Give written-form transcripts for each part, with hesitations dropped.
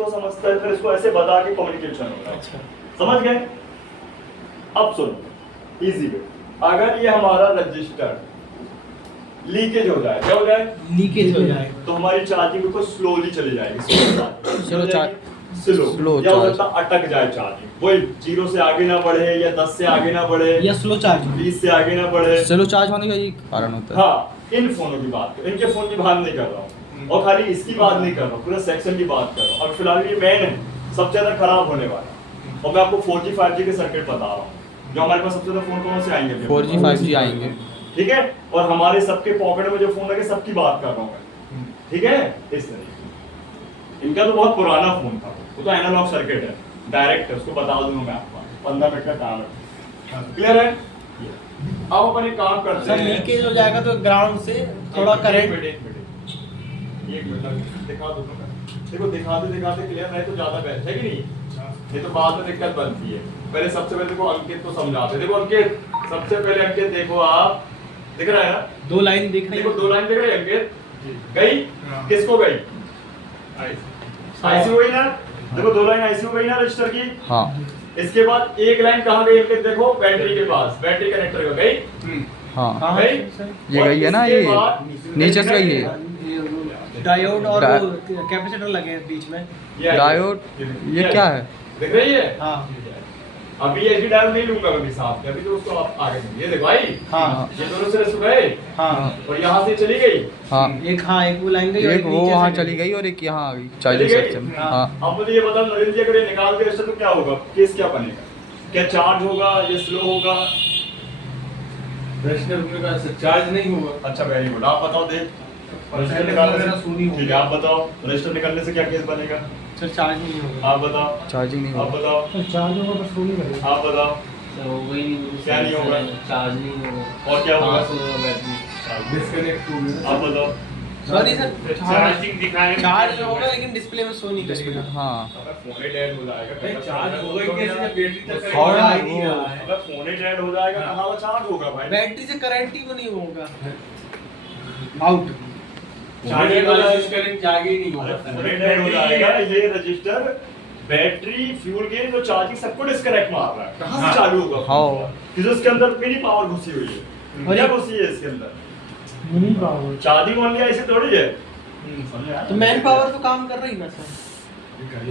इसको समझता है, फिर इसको ऐसे बता के कम्युनिकेशन होता है। अच्छा। समझ गए? अब सुनो इजी वे, अगर ये हमारा रजिस्टर लीकेज हो जाए, क्या हो जाए? लीकेज हो जाएगा तो हमारी चार्जिंग बिल्कुल स्लोली चली जाएगी, Slow स्लो या हो charge। सकता है अटक जाए चार्जिंग, वही 0 से आगे ना बढ़े या 10 से आगे ना बढ़े या स्लो चार्ज हो। 20 से आगे ना बढ़े। स्लो चार्ज होने का ये कारण होता है। हाँ, इन फोनों की बात कर, इनके फोन की बात नहीं कर रहा हूँ, और खाली इसकी बात नहीं कर रहा हूँ, पूरा सेक्शन की बात कर रहा हूँ। और फिलहाल ये मेन है, सबसे ज्यादा खराब होने वाला। और मैं आपको 4G 5G के सर्किट बता रहा हूँ, जो हमारे पास सबसे ज्यादा फोन कौन से आएंगे? 4G 5G आएंगे। ठीक है, और हमारे सबके पॉकेट में जो फोन लगे सबकी बात कर रहा हूँ मैं, ठीक है? इस तरीके इनका तो बहुत पुराना फोन था, वो तो एनालॉग सर्किट है, डायरेक्ट है, उसको बता दूंगा मैं आपको, 15 मिनट का काम है। क्लियर है? अब अपन एक काम करते सर हैं, लीकेज हो जाएगा तो ग्राउंड से थोड़ा करंट। एक मिनट दिखा दो। देखो दिखाते दिखाते क्लियर नहीं तो ज्यादा बेस्ट है कि नहीं? ये तो बाद में दिक्कत बनती है। पहले सबसे पहले देखो अंकित को समझाते। देखो अंकित, सबसे पहले अंकित देखो, आप दिख रहा है ना? 2 लाइन दिख रही देखो है। 2 लाइन दिख रही है अंकित? गई? किसको गई? आईसी गई ना? देखो 2 लाइन आईसी गई ना रजिस्टर की? हाँ इसके बाद एक लाइन कहाँ गई अंकित? देखो बैटरी के पास, बैटरी कनेक्टर का गई? हाँ हाँ, गई? ये और गई है ना, इसके ये बाद नीचे से गई है। डायोड और डा- वो कैपेसिटर लगे हैं बीच में। ये डायोड, ये क्या है? दिख रही है? हाँ अभी एचडी डायोड नहीं लूंगा मैं साथ में, अभी तो उसको आप आगे ये देखो भाई, हाँ ये दोनों से गए हाँ और यहाँ से चली गई। हाँ एक वो लाइन गई और एक वो नीचे वहाँ से चली गई और एक यहाँ आ गई चली चार्जिंग गई? सेक्शन में। हाँ। हाँ अब मुझे ये बता नरेंद्र जी, अगर ये निकाल के रजिस्टर तो क्या होगा? केस क्या बनेगा? क्या चार्ज होगा या स्लो होगा? रजिस्टर का चार्ज नहीं होगा। अच्छा वेरी गुड, आप बताओ देख, रजिस्टर पहले निकालने मेरा से सुनी होगी। ठीक है, आप बताओ रजिस्टर निकालने से क्या केस बनेगा? सर चार्ज नहीं होगा। आप बताओ, चार्जिंग नहीं आप होगा। बताओ, चार्ज होगा बस वो नहीं करेगा। आप बताओ, सर होगा ही नहीं। क्या नहीं होगा? चार्ज नहीं होगा। और क्या होगा? पास होगा बैटरी। डिस्कनेक्ट हो गया। आप बताओ। सॉरी सर चार्जिंग दिखाए चार्ज होगा लेकिन डिस्प्ले में शो नहीं करेगा। हाँ अबे फोन ही डेड हो जाएगा, नहीं, चार्ज होगा ही कैसे जब बैटरी तक और आ ही नहीं वो- रहा है। अबे फोन ही डेड हो जाएगा, कहाँ वो चार्ज होगा भाई? बैटरी से करंट ही वो नहीं होगा। आउट। चार्जिंग वाला डिस्कनेक्ट जागे ही नहीं अरे होगा। फोन ही डेड हो जाएगा, ये रजिस्टर बैटरी फ्यूल गेन जो चार्जिंग सबको डिस्कनेक्ट मार रहा है, कहाँ से चालू होगा? हाँ। क्योंकि उसके अंदर मेरी पावर घुसी हुई है, और क्या ये- घुसी है इसके अंदर? Mini power. चार्जिंग ओनली ऐसे थोड़ी है। समझ आया? तो मैन पावर तो काम कर रही ना सर।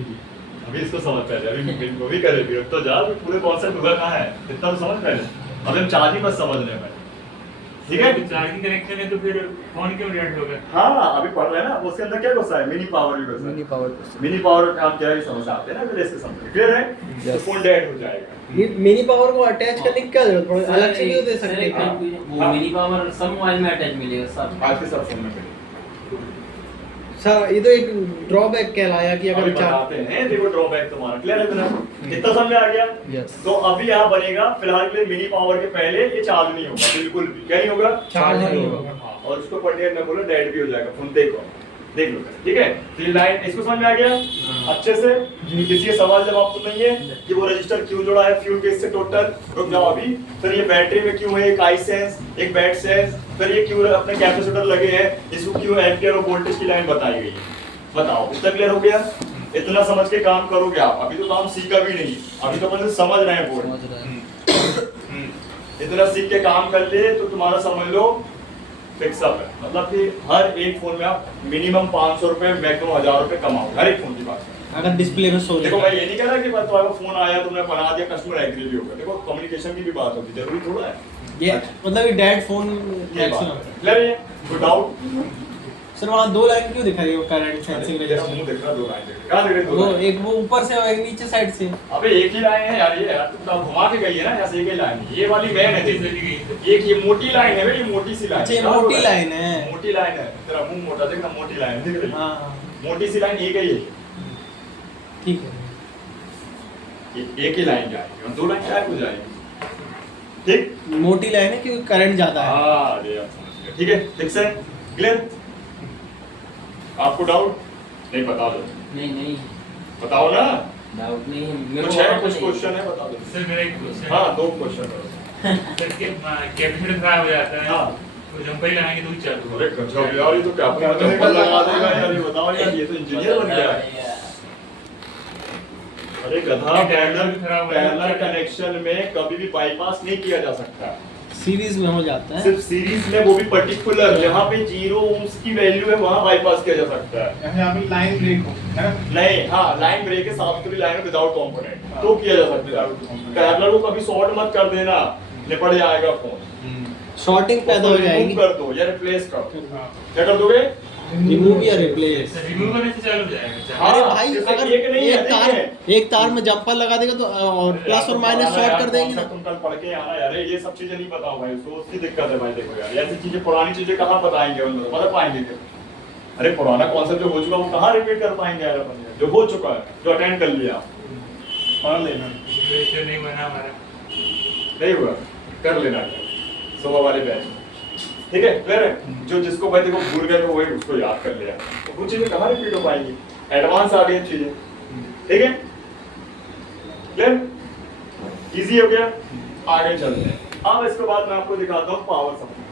अभी इसको समझ पहले, अभी वो भी करेगी, अब तो जा, अभी पूरे कॉन्सेप्ट होगा कहाँ है इतना तो समझ पहले, अभी हम चार्जिंग बस समझ रहे हैं पहले, ठीक है? चार्जिंग कनेक्शन है तो फिर फोन क्यों डेड होगा? हाँ अभी पढ़ रहे हैं ना, उसके अंदर क्या घुसा है? मिनी पावर भी घुसा है। Mini power. मिनी पावर का काम क्या है समझ आते हैं ना, फिर इसके समझ क्लियर है? तो Yes. फोन डेड हो जाएगा। ये मिनी पावर को अटैच करने की क्या जरूरत पड़े? अलग से भी तो दे सर, सकते एक हैं। confusion, वो मिनी पावर सब मोबाइल में अटैच मिलेगा सब। आज के सब फोन में करें। सर ये तो एक ड्रॉबैक कहलाया कि अभी अगर चार्ज बताते हैं, देखो ड्रॉबैक तुम्हारा क्लियर है बिना? कितना समझ में आ गया? यस। तो अभी यहाँ बनेगा फिलहाल के लिए मिनी पावर के पहले ये चार्ज नहीं होगा बिल्कुल भी, क्या नहीं होगा? चार्ज नहीं होगा। होगा। हाँ, और उसको पढ़ने में बोलो डेड भी हो जाएगा फोन, देखो देख लो ठीक है? तो ये लाइन इसको समझ में आ गया अच्छे से? किसी के सवाल जवाब तो नहीं है कि वो रजिस्टर क्यों जोड़ा है फ्यूल केस से टोटल? रुक जाओ अभी। फिर ये बैटरी में क्यों है एक आई सेंस, एक बैट सेंस, फिर ये क्यों अपने कैपेसिटर लगे हैं, इसको क्यों एम्पियर और वोल्टेज की लाइन बताई गई है, बताओ इतना क्लियर हो गया? इतना समझ के काम करोगे आप, अभी तो काम सीखा भी नहीं, अभी तो अपन समझ रहे हैं बोर्ड। समझ रहे हैं। इतना सीख के काम कर ले तो तुम्हारा समझ लो फिक्सअप है, मतलब कि हर एक फोन में आप मिनिमम 500 रुपए मैक्सिमम 1000 रुपए कमाओ, हर एक फोन की बात है। अगर डिस्प्ले में शो देखो मैं ये नहीं कह रहा कि बस तुम्हारा फोन आया तुमने बना दिया कस्टमर एग्री भी होगा, देखो कम्युनिकेशन की भी बात होती है, जरूरी थोड़ा है ये मतलब ये डेड फोन ये बात है। क्लियर है? कोई डाउट? सर वहाँ 2 लाइन क्यों दिखाई वो करंट सेंसिंग तेरा मुंह रजिस्टर? देख रहा, 2 लाइन देख रहा, कहाँ देख रहे वो 2 लाइन? एक वो ऊपर से और एक नीचे साइड से। अबे एक ही लाइन है यार, ये यार तुम तो घुमा के गई है ना, यहाँ से एक ही लाइन है, ये वाली मैन है तेरी। एक ये मोटी लाइन है भाई, ये मोटी सी लाइन अच्छा ये मोटी लाइन है। मोटी लाइन है, तेरा मुंह मोटा देख ना, मोटी लाइन दिख रही है? हाँ मोटी सी लाइन एक ही है, ठीक है। एक ही लाइन जाएगी और 2 लाइन क्या हो जाएगी, ठीक? मोटी लाइन है क्योंकि करंट ज्यादा है। हाँ अरे यार समझ गया, ठीक है ठीक से क्लियर? आपको डाउट नहीं? बता दो, नहीं नहीं बताओ ना, डाउट नहीं है मेरे कुछ को है और कुछ नहीं। क्वेश्चन है बता दो। सर मेरा एक क्वेश्चन हाँ 2 क्वेश्चन करो। सर के कैपेसिटर खराब हो जाता है हाँ तो जंपर ही लगाएंगे तो ही चालू अरे गजब यार, ये तो क्या अपने चप्पल लगा देगा यार, ये बताओ यार, ये तो इंजीनियर बन गया है। किया था, ये diagonal भी खराब हो जाता है। पैरेलल कनेक्शन में कभी भी बाईपास नहीं किया जा सकता। सीरीज में हो जाता है। सिर्फ सीरीज में, वो भी पर्टिकुलर जहाँ पे 0 ohms की वैल्यू है वहाँ बाईपास किया जा सकता है। यहाँ पे लाइन ब्रेक हो, है ना? नहीं, हाँ, लाइन ब्रेक है, साबित लाइन विदाउट कंपोनेंट हाँ, तो किया जा सकता without है। component। पैरेलल को कभी शॉर्ट मत कर देना, निपट जाएगा फोन। शॉर्टिंग पैदा हो जाएगी। कर दो या रिप्लेस कर दो। हाँ। क्या कर दोगे? रिमूव या रिप्लेस। रिमूव करने से चालू हो जाएगा। हाँ, अरे भाई जैसे अगर एक नहीं है, एक तार में जंपर लगा देगा तो और प्लस और माइनस शॉर्ट कर देंगे ना। तुम कल पढ़ के आना यार, ये सब चीजें नहीं बताओ भाई, उसको उसकी दिक्कत है भाई। देखो यार, ऐसी चीजें, पुरानी चीजें कहाँ बताएंगे उन लोग, बता पाएंगे क्या? अरे पुराना कॉन्सेप्ट जो हो चुका वो कहाँ रिपीट कर पाएंगे यार अपन? जो हो चुका है, जो अटेंड कर लिया, पढ़ लेना। रेशियो नहीं बना हमारा। नहीं हुआ, कर लेना सुबह वाले बैच में। ठीक है, क्लियर है? जो जिसको भाई देखो भूल गए तो वही उसको याद कर लिया, तो वो चीजें कहाँ रिपीट हो पाएंगी? एडवांस आ गई चीजें। ठीक है, क्लियर, इजी हो गया। आगे चलते हैं। अब इसके बाद मैं आपको दिखाता हूँ पावर सप्लाई,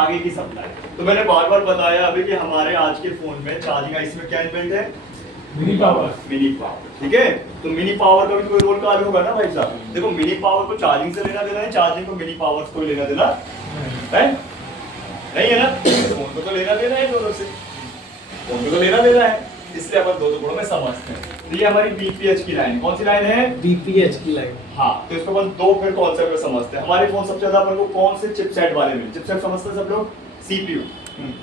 आगे की सप्लाई। तो मैंने बार बार बताया अभी कि हमारे आज के फोन में चार्जिंग आईसी में क्या इनबिल्ट है? Mini power. Mini power. ठीक है, तो मिनी पावर का भी कोई रोल कार्य होगा ना भाई साहब। देखो, मिनी पावर को चार्जिंग से लेना देना है, चार्जिंग को मिनी पावर से कोई लेना देना है नहीं है ना? फोन को तो लेना देना है दोनों से, फोन को तो लेना देना है, इसलिए अपन दो टुकड़ों में समझते हैं। तो ये हमारी बीपीएच की लाइन, कौन सी लाइन है? बीपीएच की लाइन। हाँ, तो इसको अपन दो फिर कॉन्सेप्ट में समझते हैं। हमारे फोन सबसे ज्यादा अपन को कौन से चिपसेट वाले में, चिपसेट समझते हैं सब लोग? सीपीयू,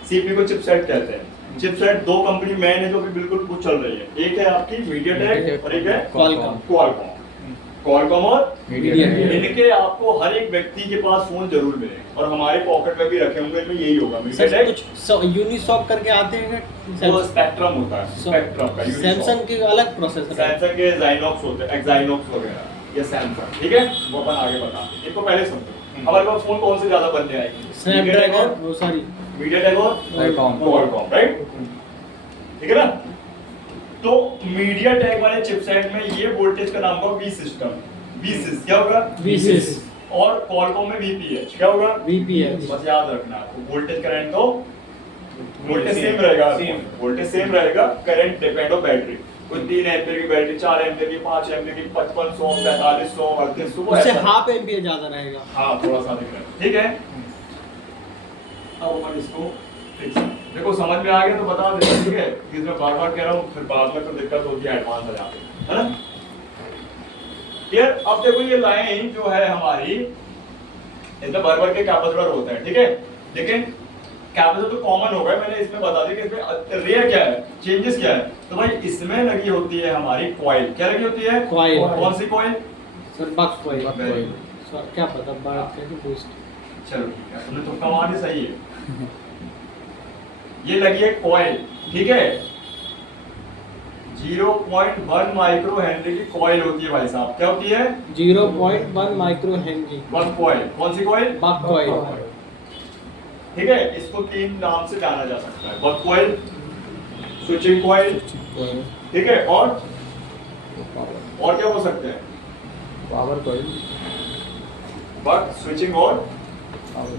सीपीयू को चिपसेट कहते हैं। चिपसेट दो कंपनी मेन है जो कि बिल्कुल कुछ चल रही है, एक है आपकी मीडियाटेक और एक है क्वालकॉम। क्वालकॉम और मीडियाटेक। इनके आपको हर एक व्यक्ति के पास फोन जरूर मिले, और हमारे पॉकेट में भी रखे होंगे, इनमें यही होगा। सर मीडियाटेक कुछ यूनिसॉक करके आते हैं वो स्पेक्ट्रम होता है, स्पेक्ट्रम का। सैमसंग के अलग प्रोसेसर है। सैमसंग के Exynos होते हैं, Exynos वगैरह, ये सैमसंग। ठीक है, वो अपन आगे बताते हैं, इनको पहले समझो। हमारे पास फोन कौन से ज्यादा बनने आएंगे? स्नैपड्रैगन, वो सॉरी मीडियाटेक और क्वालकॉम, राइट? ठीक है ना? तो मीडियाटेक वाले चिपसेट में ये वोल्टेज का नाम होगा वी सिस्टम, वीसिस। क्या होगा? वीसिस। और क्वालकॉम में वीपीएच। क्या होगा? वीपीएच। बस याद रखना आपको, वोल्टेज करंट तो वोल्टेज सेम रहेगा, वोल्टेज सेम रहेगा, करंट डिपेंड ऑन बैटरी। कोई 3 एम्पीयर की बैटरी, 4 एम्पीयर की, 5 एम्पीयर की, 5500, 4500, 3800, उससे हाफ एम्पीयर ज्यादा रहेगा। हाँ, थोड़ा सा दिख रहा है। ठीक है, अब अपन इसको फिक्स, देखो समझ में आ गया तो बता दे। ठीक है, इसमें बार बार कह रहा हूँ, फिर बाद में तो दिक्कत होती है, एडवांस आ जाते हैं, है ना? क्लियर? अब देखो ये लाइन जो है हमारी, इसमें भर के कैपेसिटर होते हैं। ठीक है, लेकिन कैपेसिटर तो कॉमन होगा, मैंने इसमें बता दिया कि इसमें रेयर क्या है, चेंजेस क्या है। तो भाई इसमें लगी होती है हमारी कॉइल। क्या लगी होती है? कॉइल। कौन सी कॉइल? सर बक्स कॉइल। Very सर क्या पता बात कैसे बूस्ट। चलो ठीक है, तुमने तुक्का मार दिया, सही है। ये लगी है कॉइल। ठीक है, 0.1 माइक्रो हेनरी की कॉइल होती है भाई साहब। क्या होती है? 0.1 माइक्रो हेनरी। One coil. कौन सी कॉइल? बक कॉइल। ठीक है, इसको 3 नाम से जाना जा सकता है, बक कॉइल, स्विचिंग कॉइल, ठीक है, और क्या हो सकते हैं? पावर कॉइल, बक, स्विचिंग और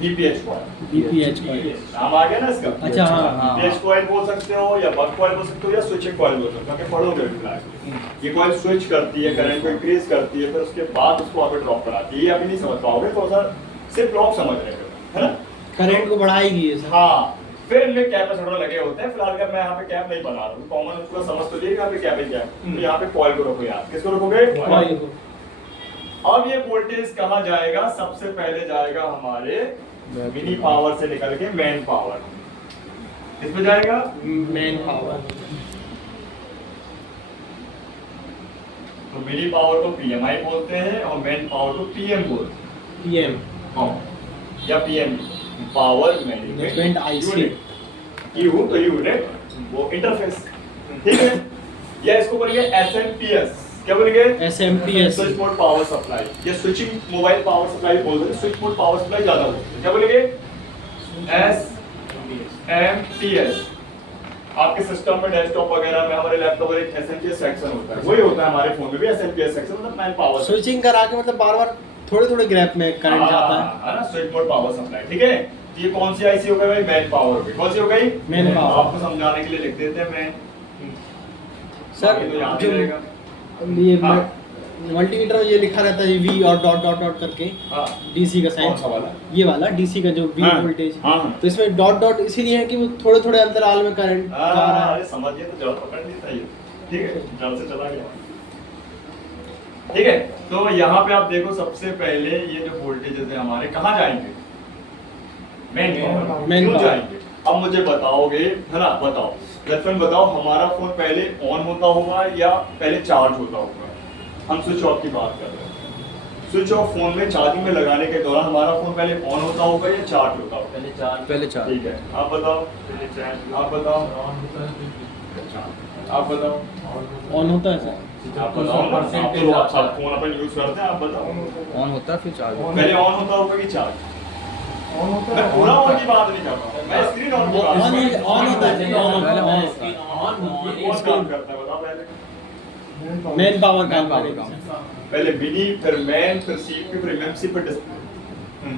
बीपीएच कॉइल। BPH coil. नाम आ गया ना इसका? अच्छा, हाँ। बीपीएच कॉइल बोल सकते हो, या बक कॉइल बोल सकते हो, या स्विचिंग कॉइल बोल सकते हो। क्या पढ़ोगे अभी? ये कॉइल स्विच करती है, करंट को इंक्रीज करती है, फिर उसके बाद उसको आगे ड्रॉप कराती है। ये अभी नहीं समझ पाओगे, थोड़ा सा सिर्फ ड्रॉप समझ रहे हो, है ना? करंट को बढ़ाएगी ये सर। हाँ, फिर इनमें कैपेसिटर लगे होते हैं। फिलहाल का मैं यहाँ पे कैप नहीं बना रहा हूँ, कॉमन उसको समझ तो लिए यहाँ पे कैप है क्या। तो यहाँ पे कॉइल को रखो यार, किसको रखोगे? कॉइल को। अब ये वोल्टेज कहाँ जाएगा? सबसे पहले जाएगा हमारे मिनी पावर से निकल के मेन पावर। इसमें जाएगा मेन पावर। तो मिनी पावर को पीएमआई बोलते हैं और मेन पावर को पीएम बोलते हैं। पीएम या PM, power management management IC. Unit. You तो यूनिट, वो इंटरफेस। ठीक है, या इसको बोलेंगे एसएमपीएस। क्या बोलेंगे? SMPS. Switch mode power supply, या स्विचिंग मोबाइल पावर सप्लाई बोलते हैं। स्विच मोड पावर सप्लाई ज्यादा बोलते हैं। क्या बोलेंगे? एसएमपीएस। आपके सिस्टम में, डेस्कटॉप वगैरह में, हमारे लैपटॉप में एक एसएमपीएस सेक्शन होता है, वही होता है हमारे फोन में भी एसएमपीएस सेक्शन, मतलब मैन पावर। स्विचिंग करा के मतलब बार-बार थोड़े-थोड़े गैप में करंट जाता है ना, स्विच मोड पावर सप्लाई। ठीक है, ये कौन सी आईसी हो गई भाई? मेन पावर हो गई। कौन सी हो गई? Main power. आपको समझाने के लिए लिख देते हैं मैं, सर। बाकी तो याद जो ही रहेगा। अब ये हाँ। मल्टीमीटर में ये लिखा रहता है वी और डॉट डॉट डॉट करके हाँ डीसी का कौन साइन, सा वाला? ये वाला डीसी का जो वी हाँ, वोल्टेज, हाँ। तो इसमें डॉट डॉट इसीलिए है कि वो थोड़े थोड़े अंतराल में करंट जा रहा हाँ, है। अरे समझिए तो जड़ पकड़ लेता है ये। ठीक है, जड़ से चला गया। ठीक है, तो यहाँ पे आप देखो सबसे पहले ये जो वोल्टेजेस है हमारे कहाँ जाएंगे? Main power. मेन क्यों पावर। जाएंगे? अब मुझे बताओगे, है ना, बताओ लक्ष्मण बताओ, हमारा फोन पहले ऑन होता होगा या पहले चार्ज होता होगा? हम स्विच ऑफ की बात कर रहे हैं। स्विच ऑफ फोन में चार्जिंग में लगाने के दौरान हमारा फोन पहले ऑन होता होगा या चार्ज होता होगा? पहले चार्ज। पहले चार। ठीक है, आप बताओ, पहले चार्ज। आप बताओ, आप बताओ, ऑन होता है सर? आप बताओ ना, आप तो आप सब फोन अपन यूज करते हैं, आप बताओ ऑन होता है फिर चार्ज होता पहले ऑन होता होगा कि चार्ज? मैं पूरा ऑन की बात नहीं कर रहा हूँ, मैं स्क्रीन ऑन की बात ऑन कर रहा हूँ। ऑन होता है, ऑन होता पहले है, ऑन ऑन होता है। कौन काम करता है बताओ पहले? मेन पावर काम मेन पावर करेगा। काम। पहले मिनी, फिर मैन, फिर सीपीयू, फिर एमएमसी, फिर डिस्प्ले।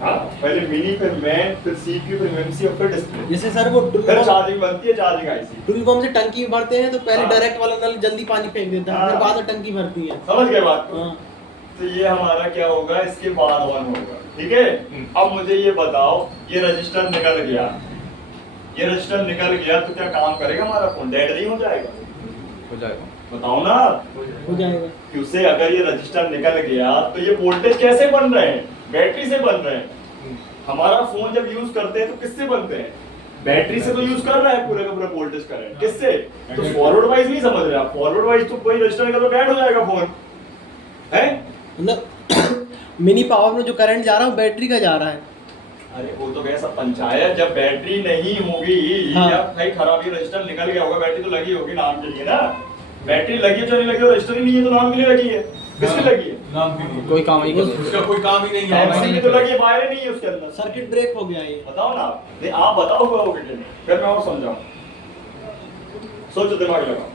हाँ, पहले मिनी, फिर मैन, फिर सीपीयू, फिर एमएमसी और फिर डिस्प्ले। जैसे सर वो फिर चार्जिंग बनती है, चार्जिंग आईसी। टूल पंप से टंकी भरते हैं तो पहले हाँ। डायरेक्ट वाला नल जल्दी पानी फेंक देता है, फिर हाँ। बाद में टंकी भरती है। समझ गए बात को? हाँ। तो ये हमारा क्या होगा, इसके बाद ऑन होगा। ठीक है, अब मुझे ये बताओ, ये रजिस्टर निकल गया, ये रजिस्टर निकल गया तो क्या काम करेगा हमारा फोन? डेड नहीं हो जाएगा? हो जाएगा। बताओ ना, हो जाएगा। कि उससे अगर ये रजिस्टर निकल गया तो ये वोल्टेज कैसे बन रहे हैं? बैटरी से बन रहे हैं। हमारा फोन जब यूज करते हैं तो किससे बनते हैं? बैटरी से तो यूज कर रहा है पूरे का पूरा वोल्टेज करंट। किससे? तो फॉरवर्ड वाइज नहीं समझ रहे आप, फॉरवर्ड वाइज तो कोई रजिस्टर निकल तो डेड हो जाएगा फोन, है? मतलब मिनी पावर में जो करंट जा रहा है वो बैटरी का जा रहा है। अरे वो तो गया सब पंचायत, जब बैटरी नहीं होगी हाँ। या भाई खराबी रजिस्टर निकल गया होगा, बैटरी तो लगी होगी नाम के लिए ना। बैटरी लगी है, जो नहीं लगी है, रजिस्टर ही नहीं है तो नाम के लिए लगी है। किसके लगी है? नाम के लिए कोई काम नहीं कर रहा। उसका कोई काम ही नहीं काम है। नहीं MCB तो लगी है, वायर नहीं है उसके अंदर। सर्किट ब्रेक हो गया ये। बताओ ना आप, नहीं आप बताओ क्या हो गया, फिर मैं और समझाऊं। सोचो, दिमाग लगाओ।